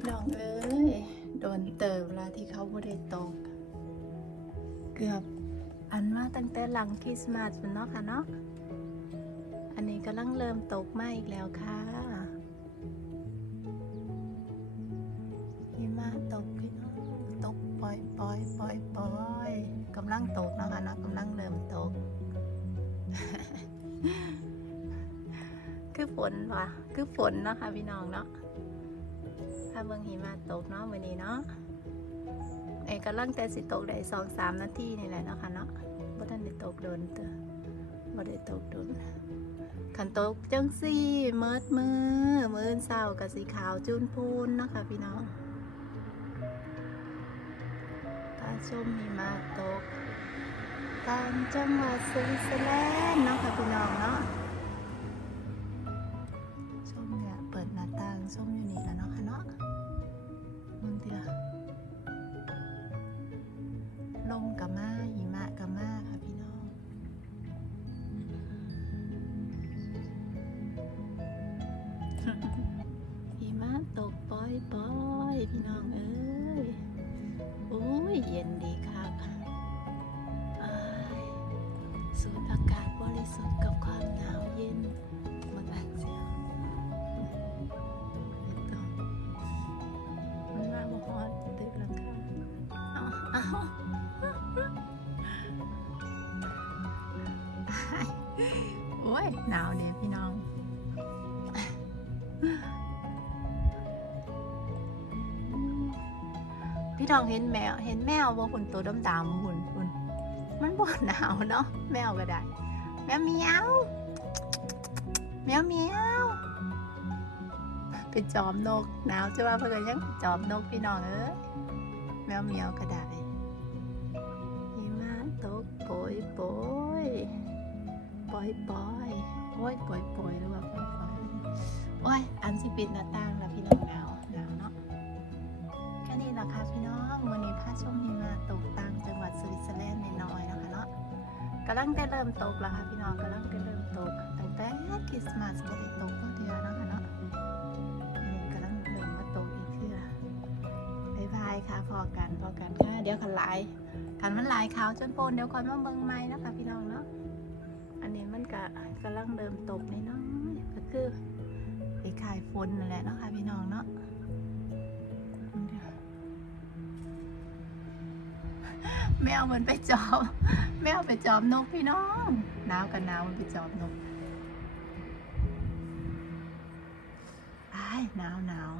พี่น้องเอ้ยโดนเติมเวลาที่เขาบ่ได้ตก เกือบอันว่าตั้งแต่หลังคริสต์มาสพุ่นเนาะค่ะเนาะอันนี้กำลังเริ่มตกมาอีกแล้วค่ะหิมะตกพี่น้องตกปล่อยปล่อยปล่อยปล่อยกำลังตกเนาะค่ะเนาะกำลังเริ่มตก คือฝนว่ะ คือฝนเนาะค่ะพี่น้องเนาะ ถ้าเมืองหิมะตกเนาะวันนี้เนาะไอ้กำลังแต่สิตกได้สองสามนาทีนี่แหละเนาะค่ะเนาะบ่ทันได้ตกโดนเตอบ่ได้ตกโดนขันตกจังสี่เมิดมือมือเศร้ากับสีขาวจูนพูนเนาะค่ะพี่น้องพาชมหิมะตกตามจังหวัดสวิตเซอร์แลนด์เนาะค่ะพี่น้องเนาะ หิมะตกปล่อยปล่อยพี่น้องเอ้ยโอ้ยเย็นดีครับอ้ายสูดอากาศบริสุทธิ์กับความหนาวเย็นมันอันเสียงไม่ต้องมันมาบ่ฮอดตึกหลังคาเอาเอาอ้ายโอ้ยหนาวเดีพี่น้อง พี่น้องเห็นแมว เห็นแมวบ่หุ่นตัวดำๆหุ่นหุ่นมันบ่หนาวเนาะแมวก็ได้ แมวเมียวแมวเมียวเป็นจอมนกหนาวจะว่าเพื่อนยังจอมนกพี่น้องเอ้ยแมวเหมียวก็ได้หิมะตกโปรยโปรยปอยปอยโอ้ยปอยปอยหรือว่าปอยปอยโอ้ยอันสิปิดหน้าต่างแล้วพี่น้องหนาวหนาวเนาะแค่นี้แหละค่ะ พี่น้องวันนี้พาชมหิมะตกตางจังหวัดสวิตเซอร์แลนด์น้อยๆนะคะเนาะกำลังได้เริ่มตกแล้วค่ะพี่น้องกำลังได้เริ่มตกตั้งแต่คริสต์มาสบ่ได้ตกก็เดียวเนาะค่ะเนาะอันนี้กำลังเริ่มมาโตอีกเทื่อบายบายค่ะพอกันพอกันค่ะเดี๋ยวขันลายขันมันลายขาวจนโปนเดี๋ยวคอยมาเบิ่งไม้นะคะพี่น้องเนาะอันนี้มันก็กำลังเริ่มตกในน้อยก็คือไอ้ขายฝนนั่นแหละเนาะค่ะพี่น้องเนาะ แมวมันไปจอมแมวไปจอมนกพี่น้องหนาวกันหนาวมันไปจอมนกอ้ายหนาวหนาว